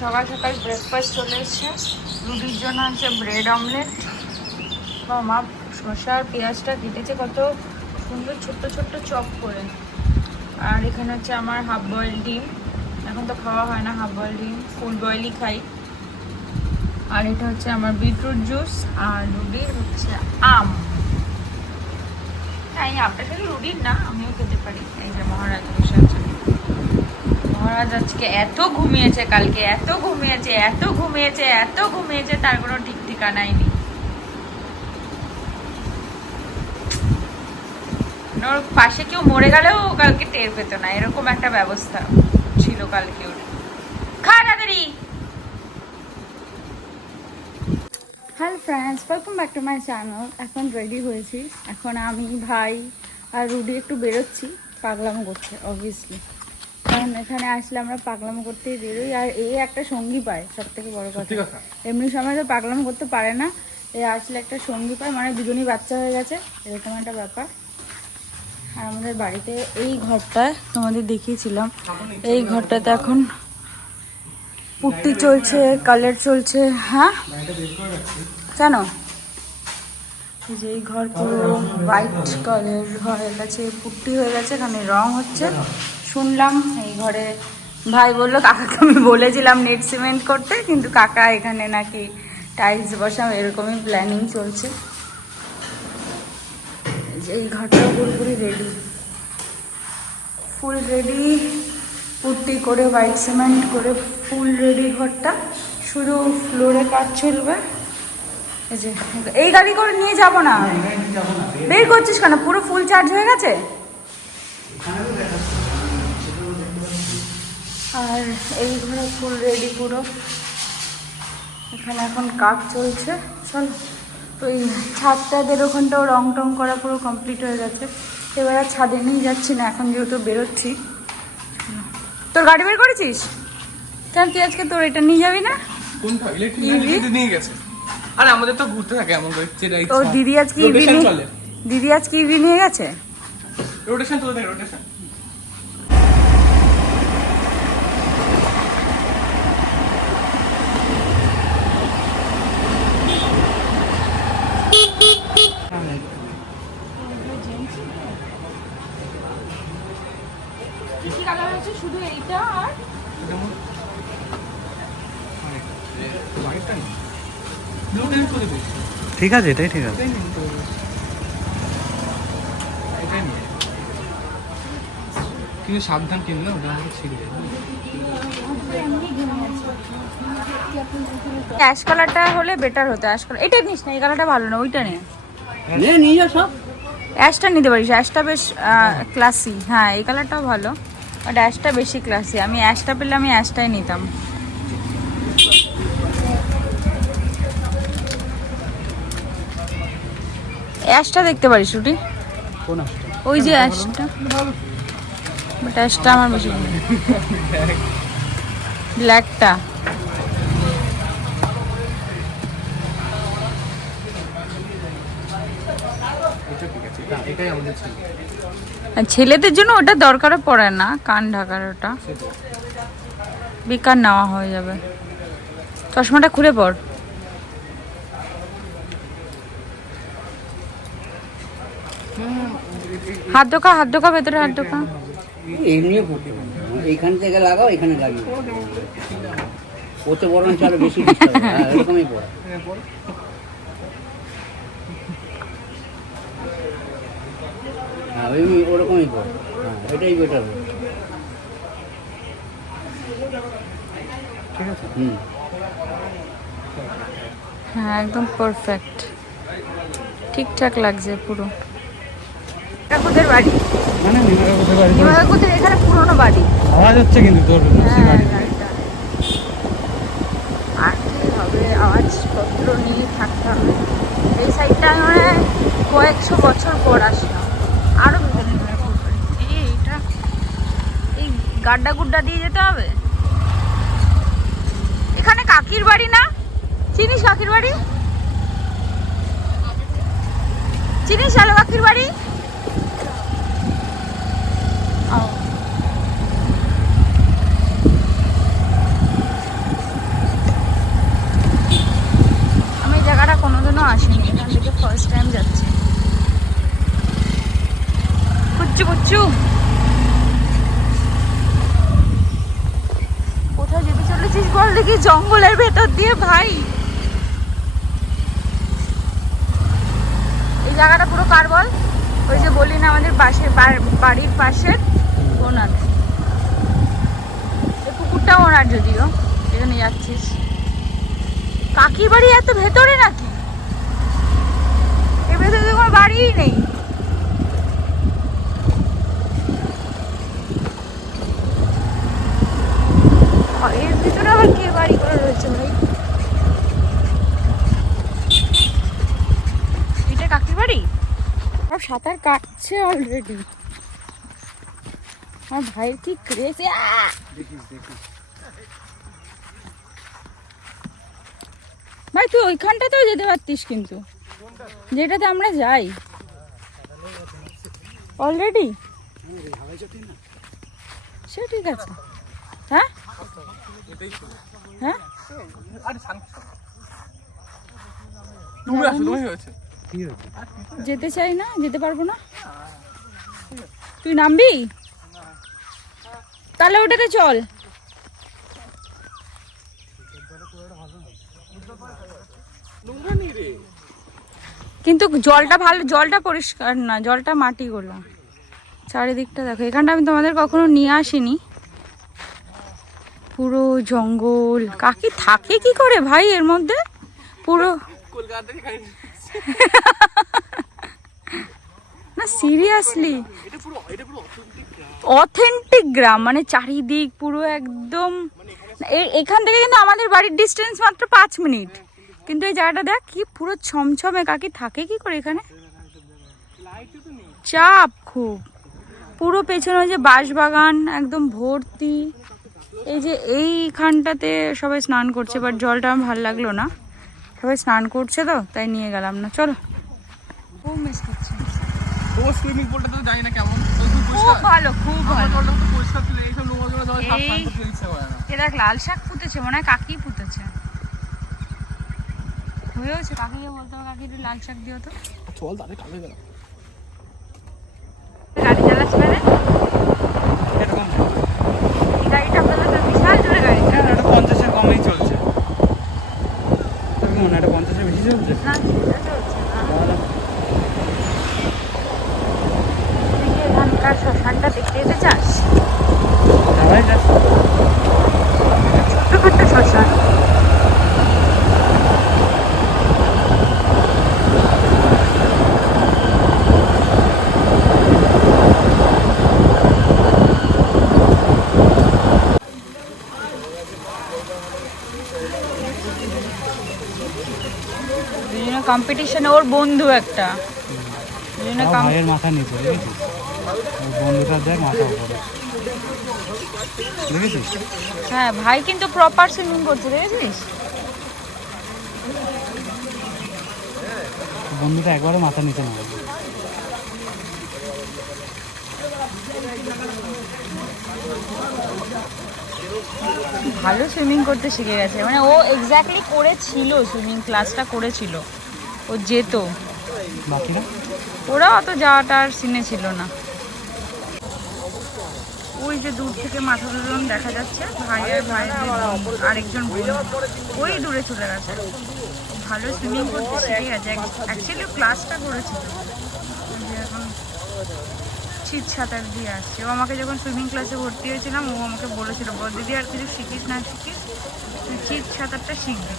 সকাল সকাল ব্রেকফাস্ট চলে এসছে। রুটির জন্য হচ্ছে ব্রেড অমলেট। মা শসা আর পেঁয়াজটা কেটেছে কত সুন্দর ছোট্ট ছোট্ট চপ করে। আর এখানে হচ্ছে আমার হাফ বয়েল ডিম। এখন তো খাওয়া হয় না হাফ বয়েল ডিম, ফুল বয়েলই খাই। আর এটা হচ্ছে আমার বিটরুট জুস। আর রুটির হচ্ছে আম। হ্যাঁ, এই আমটা শুধু রুটির না, আমিও খেতে পারি। এই যে মহারাজ বসে আছে। মহারাজ আজকে এত ঘুমিয়েছে, কালকে এত ঘুমিয়েছে, এত ঘুমিয়েছে, এত ঘুমিয়েছে, তার কোনো ঠিক ঠিকানাই নেই। ওর পাশে কেউ মরে গেলেও কালকে টের পেত না, এরকম একটা ব্যবস্থা ছিল কালকে ওর। খা তাড়াতাড়ি। Hello friends, welcome back to my channel. এখন রেডি হয়েছি। এখন আমি, ভাই আর রুডি একটু বেরোচ্ছি পাগলামো করতে। অবভিয়াসলি কারণ এখানে আসলে আমরা পাগলামো করতেই বেরোই। আর এই একটা সঙ্গী পায়, সব থেকে বড় কথা। এমনি সময় তো পাগলামো করতে পারে না, এই আসলে একটা সঙ্গী পায়। মানে দুজনই বাচ্চা হয়ে গেছে, এরকম একটা ব্যাপার। আর আমাদের বাড়িতে এই ঘরটায় তোমাদের দেখিয়েছিলাম, এই ঘরটাতে এখন পুট্টি চলছে, কালার চলছে। হ্যাঁ কেন? এই যে এই ঘর পুরো হোয়াইট কালার হয়ে গেছে, পুট্টি হয়ে গেছে, এখানে রং হচ্ছে। শুনলাম এই ঘরে ভাই বললো, কাকাকে আমি বলেছিলাম নেট সিমেন্ট করতে, কিন্তু কাকা এখানে নাকি টাইলস বসাম, এরকমই প্ল্যানিং চলছে। এই ঘরটা পুরোপুরি রেডি, ফুল রেডি, পুট্টি করে হোয়াইট সিমেন্ট করে ফুল রেডি ঘরটা। শুধু ফ্লোরে কাজ চলবে। এই যে এই গাড়ি করে নিয়ে যাব না, বের করছিস কেন? পুরো ফুল চার্জ হয়ে গেছে। আর এই ঘরে ফুল রেডি পুরো, এখানে এখন কাজ চলছে। চল, তো এই ছাদটাদের ওখানটাও রং টং করা পুরো কমপ্লিট হয়ে গেছে। এবার আর ছাদে নিয়ে যাচ্ছি না, এখন যেহেতু বেরোচ্ছি। তোর গাড়ি বের করেছিস কেন? তুই আজকে তোর এটা নিয়ে যাবি না? কোনটা? ইলেকট্রিক নিয়ে গেছে। আরে আমাদের তো ঘুরতে থাকে এমন করে, যেটা ইচ্ছা। তো দিদি আজকে ইভি নিয়ে গেছে। রোটেশন চলতে থাকে, রোটেশন। শুধু এইটা আর ঠিক আছে, এটাই ঠিক আছে। কিন্তু সাবধান কিনলে ওটা আমাকে ছিঁড়ে যাবে। অ্যাশ কালারটা হলে বেটার হতো। অ্যাশ কালার এটা নিস না, এই কালারটা ভালো না, ওইটা নে। নিয়ে যা সব। অ্যাশটা নিতে পারিস, অ্যাশটা বেশ ক্লাসি। হ্যাঁ, এই কালারটাও ভালো, বাট অ্যাশটা বেশি ক্লাসি। আমি অ্যাশটা পেলে আমি অ্যাশটাই নিতাম। অ্যাশটা দেখতে পারিস রুটি, কোন আসছে? ওই যে অ্যাশটা, বাট অ্যাশটা আমার বেশি ভালো। ব্ল্যাকটা এটাই আমাদের ছিল। ছেলেদের জন্য ওটা দরকারও পড়ে না, কান ঢাকার ওটা বেকার নেওয়া হয়ে যাবে। চশমাটা খুলে পড়। হাত ধোকা, হাত ধোকা, ভেতরে হাত ধোকা। এমনি পড়তে পারো, এইখান থেকে লাগাও, এখানে লাগিয়ে ওতে বরং চালে বেশি এরকমই পড়া। হ্যাঁ, ওরকমই পড়ে। হ্যাঁ, এটাই বেটার। ঠিক আছে। হ্যাঁ, একদম পারফেক্ট, ঠিকঠাক লাগছে পুরো। কাকুদের বাড়ি, মানে নিমাকাকুদের বাড়ি। নিমাকাকুদের এখানে পুরনো বাড়ি। আওয়াজ হচ্ছে কিন্তু তোর গাড়িটা। আর কি হবে, আওয়াজপত্র নিয়ে থাকতে হবে। এই সাইডটা মানে কয়েকশো বছর পর আসলাম, আরো ভিতরে। এইটা এই গাড্ডা গুড্ডা দিয়ে যেতে হবে। এখানে কাকির বাড়ি না? চিনিস কাকির বাড়ি? চিনিস আলো কাকির বাড়ি? কিচ্ছু। কোথায় যেতে চলেছিস বল দেখি? জঙ্গলের ভেতর দিয়ে ভাই। এই জায়গাটা পুরো কার বল? ওই যে বলি না আমাদের পাশে বাড়ির পাশের ওনার। এই পুকুরটা ওনার যদিও, যেখানে যাচ্ছিস। কাকির বাড়ি এত ভেতরে নাকি? এর ভেতরে কোনো বাড়িই নেই। এর ভিতরে আবার কে বাড়ি করে রয়েছে ভাই? এটা কাকির বাড়ি? সব সাঁতার কাটছে অলরেডি। আমার ভাইয়ের কি ক্রেজ! ভাই তুই ওইখানটাতেও যেতে পারতিস কিন্তু, যেটাতে আমরা যাই অলরেডি। সে ঠিক আছে। হ্যাঁ হ্যাঁ, যেতে চাই না, যেতে পারবো না। তুই নামবি? তাহলে ওটাতে চল। কিন্তু জলটা ভালো, জলটা পরিষ্কার না, জলটা মাটি গোলা। চারিদিকটা দেখো, এখানটা আমি তোমাদের কখনো নিয়ে আসিনি। পুরো জঙ্গল। কাকি থাকে কি করে ভাই এর মধ্যে? পুরো না সিরিয়াসলি অথেন্টিক গ্রাম, মানে চারিদিক পুরো একদম। এখান থেকে কিন্তু আমাদের বাড়ির ডিস্টেন্স মাত্র 5 মিনিট, কিন্তু এই জায়গাটা দেখ কি পুরো ছমছমে। কাকি থাকে কি করে এখানে? চাপ খুব। পুরো পেছনে যে বাঁশবাগান একদম ভর্তি। এই যে এইখানটাতে সবাই স্নান করছে, বাট জলটা আমার ভালো লাগলো না। সবাই স্নান করছে তো তাই নিয়ে গেলাম না। চলো। খুব মিস করছি। ও সুইমিং পুলটা তো জানি না কেমন। খুব ভালো, খুব ভালো। তো পরিষ্কার ছিল, এই সব নোংরা জল স্নান করতে ইচ্ছা করে না। এ দেখ লাল শাক পুঁতেছে, মনে হয় কাকি পুঁতেছে। হয়েছে, কাকিকে বলতে হবে কাকি একটু লাল শাক দিও তো। চল তাদের কাছে গেলাম। গাড়ি চালাচ্ছে না রে? এরকম এই গাড়িটা আপনাদের তো বিশাল জোরে গাড়ি। এটা 50-এর কমেই চলছে। তুমি মনে এটা 50-এর বেশি চলছে? না সেটা চলছে না। তুই কি এখানকার শ্মশানটা দেখতে যেতে চাস? সবাই যাচ্ছে। ছোট্ট ছোট্ট শ্মশান। কম্পিটিশনে ওর বন্ধু একটা। ভাইয়ের মাথা নিচে দেখেছিস? ওর বন্ধুটা দেখ মাথা উপরে দেখেছিস? হ্যাঁ ভাই কিন্তু প্রপার সুইমিং করছে, দেখেছিস? বন্ধুটা একবারও মাথা নিচে না। ভালো সুইমিং করতে শিখে গেছে, মানে ও এক্স্যাক্টলি করেছিল, সুইমিং ক্লাসটা করেছিল, ও যেত। বাকিরা ওরা অত যাওয়াটা আর সিনে ছিল না। ওই যে দূর থেকে মাথা দুজন দেখা যাচ্ছে, ভাই আর ভাই আরেকজন বোন ওই দূরে চলে গেছে। ভালো সুইমিং করতে শিখে গেছে, অ্যাকচুয়ালি ক্লাসটা করেছিল। এখন ছিট সাঁতার দিয়ে আসছে। ও আমাকে যখন সুইমিং ক্লাসে ভর্তি হয়েছিলাম, ও আমাকে বলেছিল, বল দিদি আর কিছু শিখিস না শিখিস, তুই ছিট সাঁতারটা শিখবি।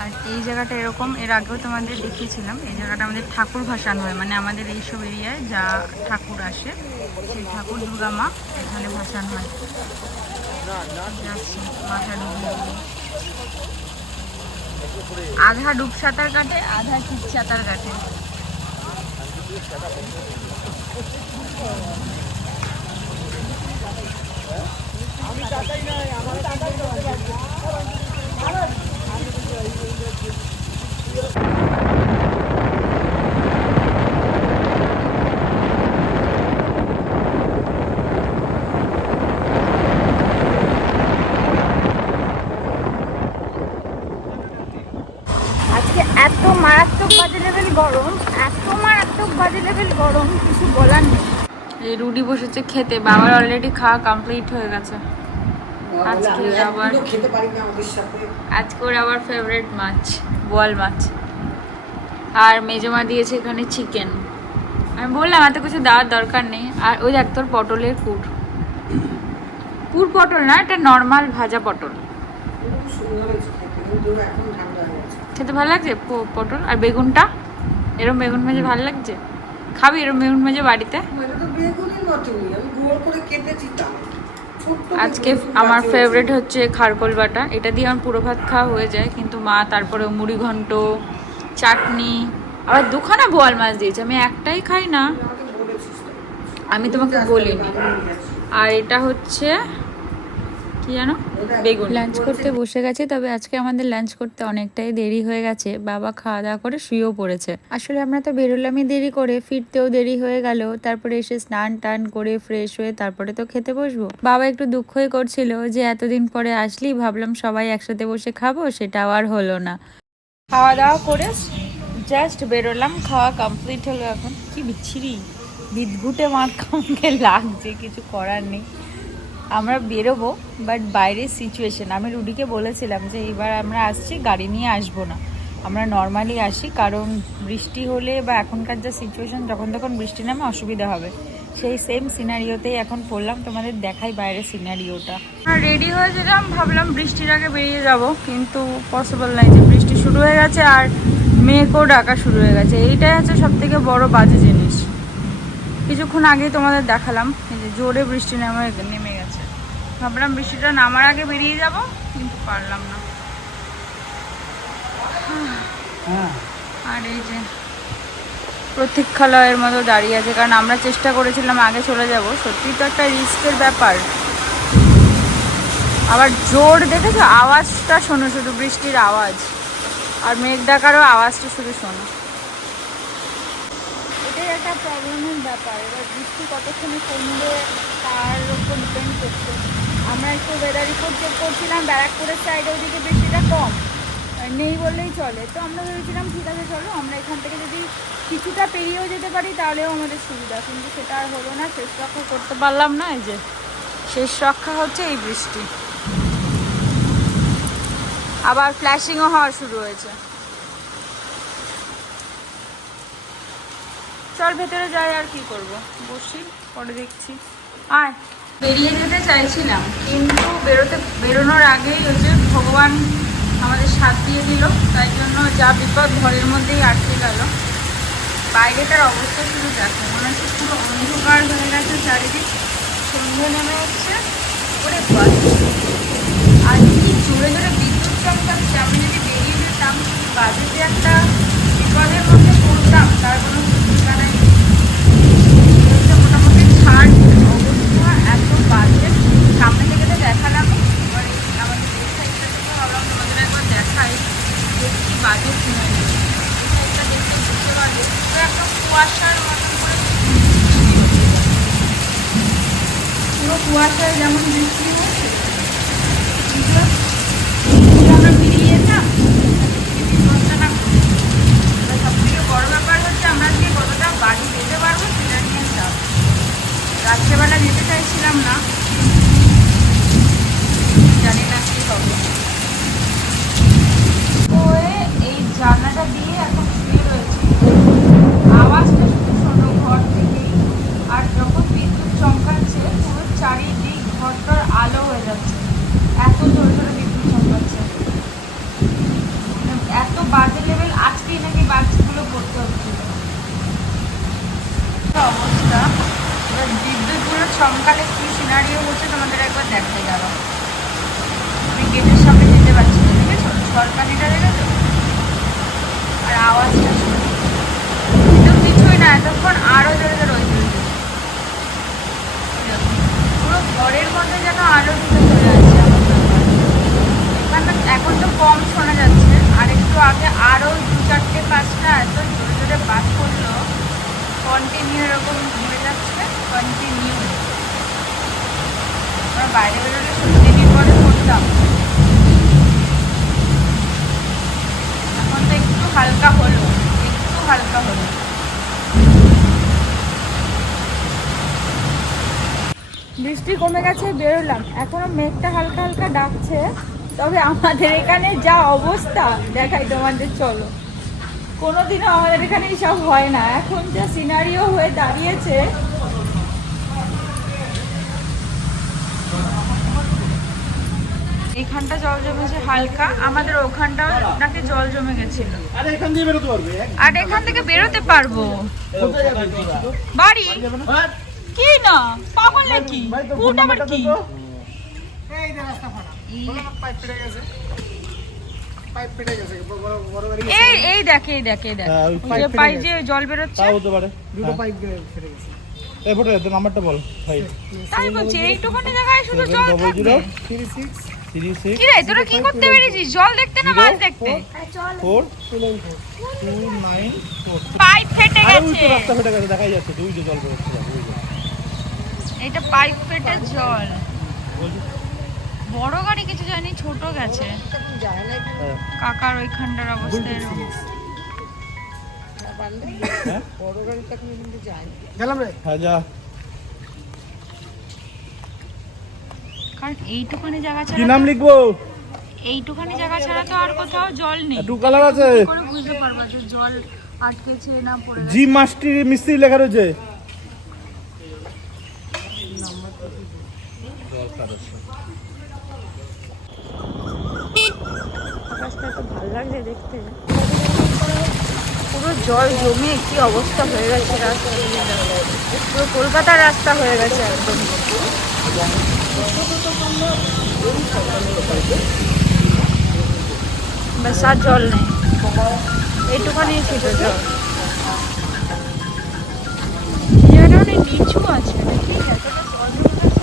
আর এই জায়গাটা এরকম, এর আগেও তোমাদের দেখিয়েছিলাম, এই জায়গাটা আমাদের ঠাকুর ভাসান হয়, মানে আমাদের এইসব এরিয়ায় যা ঠাকুর আসে সেই ঠাকুর দুর্গা মা এখানে ভাসান হয়। যাচ্ছি মাথা ডুবিয়ে, আধা ডুব সাঁতার কাটে, আধা ছিট সাঁতার কাটে। আজকে এত মারাত্মক বাজে লেভেল গরম, এত মারাত্মক বাজে লেভেল গরম, কিছু বলার নেই। এই রুডি বসেছে খেতে, বাবার অলরেডি খাওয়া কমপ্লিট হয়ে গেছে। আজকে ওর আবার ফেভারিট মাছ বোয়াল মাছ, আর মেজমা দিয়েছে এখানে চিকেন। আমি বললাম এত কিছু দেওয়ার দরকার নেই। আর ওই দেখ তোর পটলের পুর পটল না, এটা নর্মাল ভাজা পটল। খেতে ভালো লাগছে পটল। আর বেগুনটা এরম বেগুন ভাজা ভালো লাগছে, খাবি এরম বেগুন ভাজা বাড়িতে? আজকে আমার ফেভারিট হচ্ছে খারকোল বাটা, এটা দিয়ে আমার পুরো ভাত খাওয়া হয়ে যায়। কিন্তু মা তারপরে মুড়ি ঘন্ট, চাটনি, আবার দুখানা বোয়াল মাছ দিয়েছে, আমি একটাই খাই না, আমি তোমাকে বলিনি। আর এটা হচ্ছে কি জানো, বেগুন। লাঞ্চ করতে বসে গেছে, তবে আজকে আমাদের লাঞ্চ করতে অনেকটাই দেরি হয়ে গেছে। বাবা খাওয়া দাওয়া করে শুয়েও পড়েছে। আসলে আমরা তো বেরোলামই দেরি করে, ফিরতেও দেরি হয়ে গেল। তারপরে এসে স্নান টান করে ফ্রেশ হয়ে তারপরে তো খেতে বসবো। বাবা একটু দুঃখই করছিল যে এতদিন পরে আসলি, ভাবলাম সবাই একসাথে বসে খাবো, সেটাও আর হলো না। খাওয়া দাওয়া করে জাস্ট বেরোলাম, খাওয়া কমপ্লিট হলো। এখন কি বিচ্ছিরি বিদ্ঘুটে মাখা লাগছে, কিছু করার নেই। আমরা বেরোবো, বাট বাইরের সিচুয়েশন, আমি রুডিকে বলেছিলাম যে এবার আমরা আসছি গাড়ি নিয়ে আসবো না, আমরা নর্মালি আসি, কারণ বৃষ্টি হলে বা এখনকার যা সিচুয়েশন, যখন তখন বৃষ্টি নামে অসুবিধা হবে। সেই সেম সিনারিওতেই এখন পড়লাম, তোমাদের দেখাই বাইরের সিনারিওটা। রেডি হয়েছিলাম, ভাবলাম বৃষ্টির আগে বেরিয়ে যাব, কিন্তু পসিবল নাই, যে বৃষ্টি শুরু হয়ে গেছে আর মেঘও ডাকা শুরু হয়ে গেছে। এইটাই হচ্ছে সব থেকে বড় বাজে জিনিস। কিছুক্ষণ আগেই তোমাদের দেখালাম এই যে জোরে বৃষ্টি নেমে গেছে। ভাবলাম বৃষ্টিটা নামার আগে বেরিয়ে যাব, কিন্তু পারলাম না। আর এই যে প্রতীক্ষালয়ের মতো দাঁড়িয়ে আছে, কারণ আমরা চেষ্টা করেছিলাম আগে চলে যাব। সত্যি তো একটা রিস্কের ব্যাপার। আবার জোর দেখেছো, আওয়াজটা শোনো, শুধু বৃষ্টির আওয়াজ আর মেঘ ডাকারও আওয়াজটা শুধু শোনো। এটাই একটা প্রবলেমের ব্যাপার। এবার বৃষ্টি কতক্ষণে কমবে তার উপর ডিপেন্ড করছে। আমরা একটু ওয়েদার রিপোর্ট চেক করছিলাম, ব্যারাকপুরের সাইডে ওদিকে বৃষ্টিটা কম, নেই বললেই চলে। তো আমরা ভেবেছিলাম ঠিক আছে চলো আমরা এখান থেকে যদি কিছুটা পেরিয়েও যেতে পারি তাহলেও আমাদের সুবিধা, কিন্তু সেটা আর হলো না, শেষ রক্ষা করতে পারলাম না। এই যে শেষ রক্ষা হচ্ছে এই বৃষ্টি। আবার ফ্ল্যাশিংও হওয়া শুরু হয়েছে। চল ভেতরে যাই, আর কি করব, বসি, পরে দেখছি। আয়। বেরিয়ে যেতে চাইছিলাম, কিন্তু বেরোনোর আগেই হচ্ছে ভগবান আমাদের সাথ দিয়ে দিল, তাই জন্য যা বিপদ ঘরের মধ্যেই আটকে গেল। বাইরেটার অবস্থা শুধু দেখো, মনে হচ্ছে পুরো অন্ধকার হয়ে গেছে চারিদিক, সন্ধ্যে নেমে হচ্ছে। ওরে আর কি জোরে জোরে বিদ্যুৎ চমকাচ্ছে। আমি যদি বেরিয়ে যেতাম, বাজে যে একটা বিপদের মধ্যে পড়তাম তার কোনো ঠিকানাই নেই। মোটামুটি ছাড় অবস্থা এত বাজে, সামনে থেকে তো দেখালাম, এবার আমাদের এই সাইডটা থেকে ভাবলাম তোমাদের একবার দেখাই যে কি বাজে সিনারি। এই সাইডটা দেখতে বুঝতে পারবে পুরো একটা কুয়াশার মতন করে, পুরো কুয়াশায় যেমন বৃষ্টি হচ্ছে। আমরা বেরিয়ে যেতাম, সব থেকে বড় ব্যাপার হচ্ছে আমরা আজকে কতটা বাড়ি যেতে পারবো সেটা নিয়ে চাপ। রাত্রেবেলা যেতে চাইছিলাম না, জানি না কি হবে। তো এই জানলাটা দিয়ে এখন শুয়ে রয়েছে, আওয়াজটা শুধু শোনো ঘর থেকেই। আর যখন বিদ্যুৎ চমকাচ্ছে পুরো চারিদিক ঘরটার আলো হয়ে যাচ্ছে, এত জোরে জোরে বিদ্যুৎ চমকাচ্ছে, এত বাজে লেভেল। আজকেই নাকি বাচ্চাগুলো পড়তে হচ্ছিল অবস্থা। এবার বিদ্যুৎগুলো চমকালে কি সিনারিও হচ্ছে তোমাদের একবার দেখতে যাবো। আমি গেটের সামনে যেতে পারছি না, দেখেছো সরকারিটা দেখেছো, আর আওয়াজটা কিন্তু কিছুই না, এতক্ষণ আরো জোরে জোরে ওই পুরো ঘরের মধ্যে যেন আলো ঢুকে চলে আসছে। এখানে এখন তো কম শোনা যাচ্ছে, আর একটু আগে আরো 2-4-5টা এত জোরে জোরে বাজ পড়লো, কন্টিনিউ এরকম ঘুরে যাচ্ছে, কন্টিনিউ। আমরা বাইরে বেরোলে সত্যি বিপদে পড়তাম। এখন তো একটু হালকা হলো, একটু হালকা হলো। বৃষ্টি কমে গেছে, বেরোলাম। এখনো মেঘটা হালকা হালকা ডাকছে, তবে আমাদের এখানে যা অবস্থা দেখাই তোমাদের, চলো। কোনোদিনও আমাদের এখানে এইসব হয় না, এখন যা সিনারিও হয়ে দাঁড়িয়েছে। এখানটা জল জমেছে হালকা, আমাদের ওখানটাও নাকি জল জমে গেছিল। আর এখান থেকে বেরোতে পারবো বাড়ি? কি না পাগল নাকি? কোনটা আবার কি? এই দেখ, এই দেখ, এই দেখ, যে পাইপ যে জল বেরোচ্ছে। দুটো পাইপ ফেটে গেছে। এই ফটো এর নাম্বারটা বল ভাই। তাই বলছি, এইটুখানি জায়গায় শুধু জল থাকবে। 36 কি রে, তোরা কি করতে পেরেছিস? জল দেখতে না মাছ দেখতে? 4294 পাইপ ফেটে আরে ওই গেছে। তো রাস্তা ফেটে গেছে, দেখাই যাচ্ছে দুই যে জল বেরোচ্ছে ওই যে। এটা পাইপ ফেটে জল। বড় গাড়ি কিছু জানি, ছোট গেছে। হ্যাঁ। কাকার ওইখানটার অবস্থা এরকম। গেলাম রে। হ্যাঁ যা। কারণ এইটুখানি জায়গা কি ছাড়া নাম লিখবো? এইটুখানি জায়গা ছাড়া তো আর কোথাও জল নেই। টু কালার আছে। কি করে বুঝতে পারবো যে জল আটকেছে না পড়ে গেছে? জি মাস্টার মিস্ত্রি লেখা রয়েছে। আকাশটা তো ভালো লাগছে দেখতে। পুরো জল জমে কি অবস্থা হয়ে গেছে রাস্তা, পুরো কলকাতার রাস্তা হয়ে গেছে একদম। ব্যাস আর জল নেই, এইটুখানি ছিল জল। জায়গাটা অনেক নিচু আছে নাকি, এতটা জল জমে গেছে।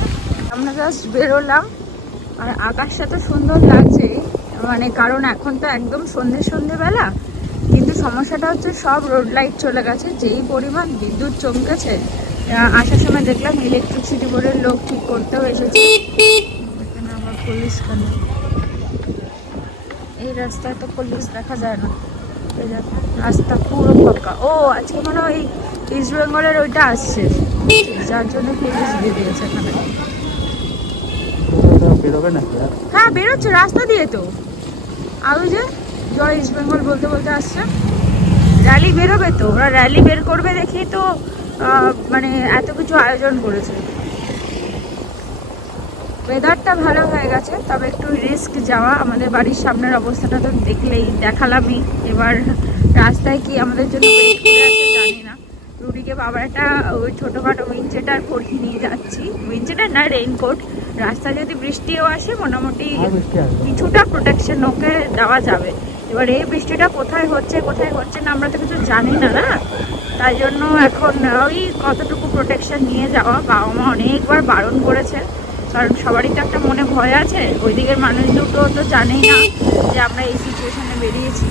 আমরা জাস্ট বেরোলাম, আর আকাশটা তো সুন্দর লাগছে, মানে কারণ এখন তো একদম সন্ধেবেলা, কিন্তু সমস্যাটা হচ্ছে সব রোড লাইট চলে গেছে, যেই পরিমাণ বিদ্যুৎ চমকেছে। আসার সময় দেখলাম ইলেকট্রিসিটি বোর্ডের লোক ঠিক করতেও এসেছে। এখানে আবার পুলিশ কেন? এই রাস্তায় তো পুলিশ দেখা যায় না, এই দেখো, রাস্তা পুরো ফাঁকা। ও আজকে মনে হয় ইস্ট বেঙ্গলের ওইটা আসছে, যার জন্য পুলিশ দিয়ে দিয়েছে এখানে। বেরোবে না? হ্যাঁ বেরোচ্ছে রাস্তা দিয়ে তো, আর ওই যে জয় ইস্ট বেঙ্গল বলতে বলতে আসছে। র্যালি বেরোবে তো, ওরা র্যালি বের করবে দেখি তো, মানে এত কিছু আয়োজন করেছে। ওয়েদারটা ভালো হয়ে গেছে, তবে একটু রিস্ক যাওয়া। আমাদের বাড়ির সামনের অবস্থাটা তো দেখলেই, দেখালামই। এবার রাস্তায় কি আমাদের জন্য ওয়েট করে আছে জানি না। রুডিকে বাবা একটা ওই ছোটোখাটো উইন্ডচেটার পরিয়ে নিয়ে যাচ্ছি, উইন্ডচেটার না রেইনকোট। রাস্তায় যদি বৃষ্টিও আসে মোটামুটি কিছুটা প্রোটেকশন ওকে দেওয়া যাবে। এবার এই বৃষ্টিটা কোথায় হচ্ছে না আমরা তো কিছু জানি না, না? তাই জন্য এখন ওই কতটুকু প্রোটেকশন নিয়ে যাওয়া। বাবা মা অনেকবার বারণ করেছে, কারণ সবারই তো একটা মনে ভয় আছে। ওই দিকের মানুষ দুটো তো জানেই না যে আমরা এই সিচুয়েশনে বেরিয়েছি,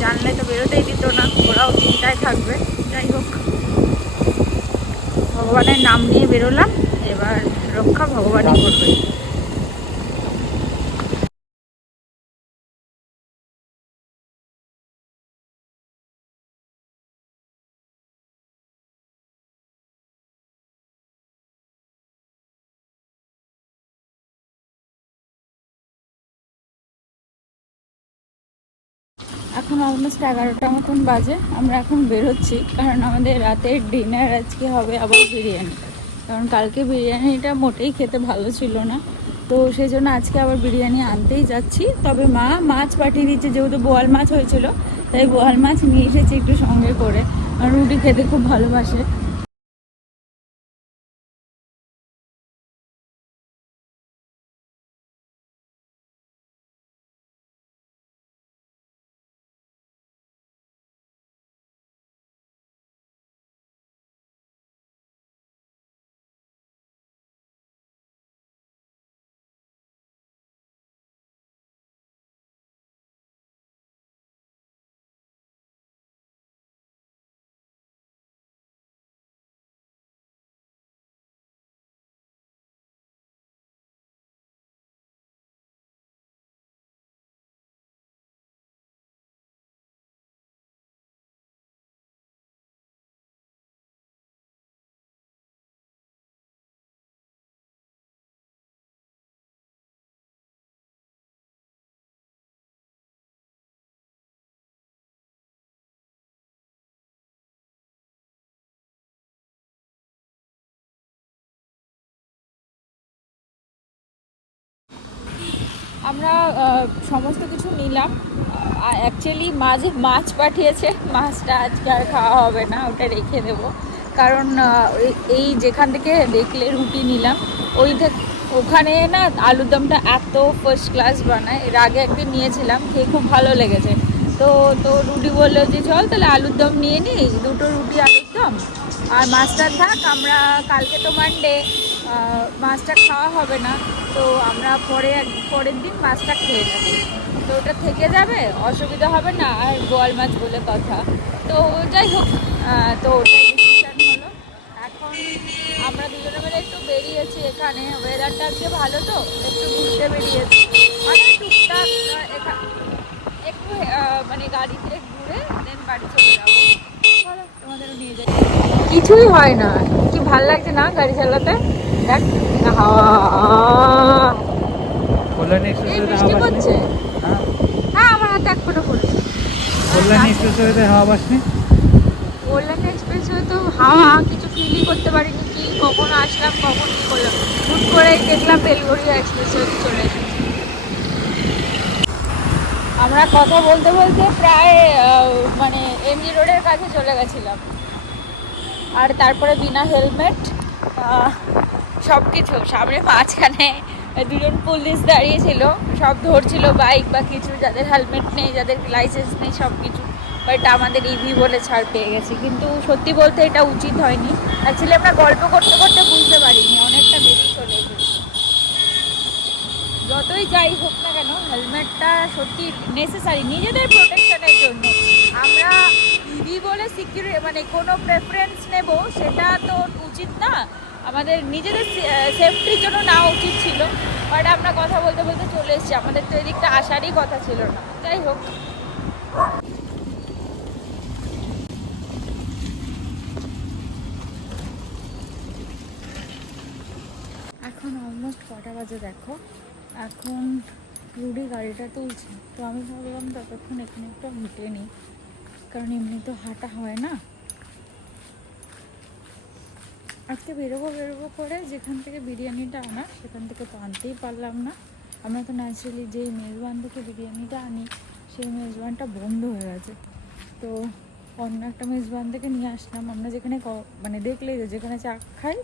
জানলে তো বেরোতেই দিত না, ওরাও চিন্তায় থাকবে। যাই হোক, ভগবানের নাম নিয়ে বেরোলাম, এবার রক্ষা ভগবানই করবে। এখন অলমোস্ট 11টা মতন বাজে, আমরা এখন বেরোচ্ছি, কারণ আমাদের রাতের ডিনার আজকে হবে আবার বিরিয়ানি। কারণ কালকে বিরিয়ানিটা মোটেই খেতে ভালো ছিল না, তো সেই জন্য আজকে আবার বিরিয়ানি আনতেই যাচ্ছি। তবে মা মাছ পাঠিয়ে দিচ্ছে, যেহেতু বোয়াল মাছ হয়েছিল, তাই বোয়াল মাছ নিয়ে এসেছি একটু সঙ্গে করে, আর রুটি খেতে খুব ভালোবাসে। আমরা সমস্ত কিছু নিলাম। অ্যাকচুয়ালি মাছ পাঠিয়েছে, মাছটা আজকে আর খাওয়া হবে না, ওটা রেখে দেবো। কারণ এই যেখান থেকে দেখলে রুটি নিলাম, ওখানে না আলুর দমটা এত ফার্স্ট ক্লাস বানায়। এর আগে একদিন নিয়েছিলাম, খেয়ে খুব ভালো লেগেছে। তো রুটি বললো যে চল তাহলে আলুর দম নিয়ে নিই, 2টো রুটি আলুর দম আর মাছটা থাক। আমরা কালকে তো মানডে, মাছটা খাওয়া হবে না, তো আমরা পরের দিন মাছটা খেয়ে নেবো। তো ওটা থেকে যাবে, অসুবিধা হবে না, আর বোয়াল মাছ বলে কথা। তো যাই হোক, তো ওটাই ডিসিশন হলো। এখন আমরা দুজনে মিলে একটু বেরিয়েছি, এখানে ওয়েদারটা আজকে ভালো, তো একটু ঘুরতে বেরিয়েছি। মানে টুকটাক একটু মানে গাড়িতে ঘুরে দেন বাড়ি চলে যাবো। চলো তোমাদেরও নিয়ে যাই। কিছুই হয় না, কি ভাল লাগছে না গাড়ি চালাতে। দেখ হাওয়া, কল্যাণী এই বৃষ্টি পড়ছে। হ্যাঁ আমার হাতে এক ফোঁটা পড়েছে। কল্যাণী এক্সপ্রেসওয়েতে হাওয়া বাসনি? কল্যাণী এক্সপ্রেসওয়ে তো হাওয়া কিছু ফিলই করতে পারিনি, কি কখন আসলাম কখন কী করলাম, হুট করেই দেখলাম বেলগড়িয়া এক্সপ্রেসওয়েতে চলে এসেছি। আমরা কথা বলতে বলতে প্রায় মানে এমজি রোডের কাছে চলে গেছিলাম। আর তারপরে বিনা হেলমেট সব কিছু, সামনে মাঝখানে 2জন পুলিশ দাঁড়িয়েছিল, সব ধরছিল বাইক বা কিছু, যাদের হেলমেট নেই, যাদের লাইসেন্স নেই, সব কিছু। বাট আমাদের ইভি বলে ছাড় পেয়ে গেছি। কিন্তু সত্যি বলতে এটা উচিত হয়নি। অ্যাকচুয়ালি আমরা গল্প করতে করতে বুঝতে পারিনি, অনেকটা বেরিয়ে চলে এসেছি। যতই যাই হোক না কেন, হেলমেটটা সত্যি নেসেসারি নিজেদের প্রোটেকশনের জন্য। আমরা ইভি বলে সিকিউরিটি মানে কোনো প্রেফারেন্স নেব, সেটা তো উচিত না। আমাদের নিজেদের সেফটির জন্য নেওয়া উচিত ছিল। বাট আমরা কথা বলতে বলতে চলে এসেছি, আমাদের তো এদিকটা আসারই কথা ছিল না। যাই হোক, এখন অলমোস্ট কটা বাজে দেখো। এখন রুডি গাড়িটা তুলছে, তো আমি ভাবলাম ততক্ষণ এখানে একটা হেঁটে নিই, কারণ এমনি তো হাঁটা হয় না। আজকে বেরোবো করে যেখান থেকে বিরিয়ানিটা আনা, সেখান থেকে তো আনতেই পারলাম না। আমরা তো ন্যাচারালি যেই মেজবান থেকে বিরিয়ানিটা আনি, সেই মেজবানটা বন্ধ হয়ে গেছে। তো অন্য একটা মেজবান থেকে নিয়ে আসলাম। আমরা যেখানে মানে দেখলেই যেখানে চা খাই,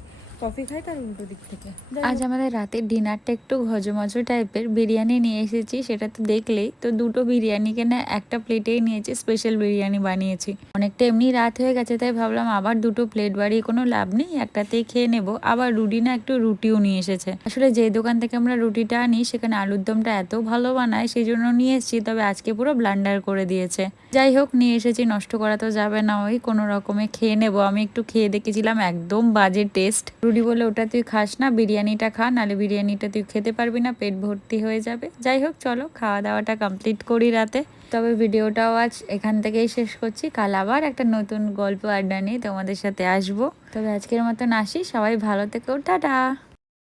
কফি খাই, তার উল্টো দিক থেকে। আজ আমাদের রাতের ডিনারটা একটু ঘজমজো টাইপের। বিরিয়ানি নিয়ে এসেছি, সেটা তো দেখলেই। তো 2টো বিরিয়ানি কেনা, একটা প্লেটেই নিয়েছি, স্পেশাল বিরিয়ানি বানিয়েছি। অনেকটা এমনি রাত হয়ে গেছে, তাই ভাবলাম আবার 2টো প্লেট বাড়িয়ে কোনো লাভ নেই, একটাতেই খেয়ে নেব। আবার রুটি না, একটু রুটিও নিয়ে এসেছে। আসলে যে দোকান থেকে আমরা রুটিটা আনি, সেখানে আলুর দমটা এত ভালো বানায়, সেই জন্য নিয়ে এসেছি। তবে আজকে পুরো ব্লান্ডার করে দিয়েছে। যাই হোক, নিয়ে এসেছি, নষ্ট করা তো যাবে না, ওই কোনো রকমে খেয়ে নেব। আমি একটু খেয়ে দেখেছিলাম, একদম বাজে টেস্ট। রুডি বলে ওটা তুই খাস না, বিরিয়ানিটা খা, নাহলে বিরিয়ানিটা তুই খেতে পারবি না, পেট ভর্তি হয়ে যাবে। যাই হোক, চলো খাওয়া দাওয়াটা কমপ্লিট করি রাতে। তবে ভিডিওটাও আজ এখান থেকেই শেষ করছি। কাল আবার একটা নতুন গল্প আড্ডা নিয়ে তোমাদের সাথে আসবো। তবে আজকের মতন আসি, সবাই ভালো থেকো, টাটা।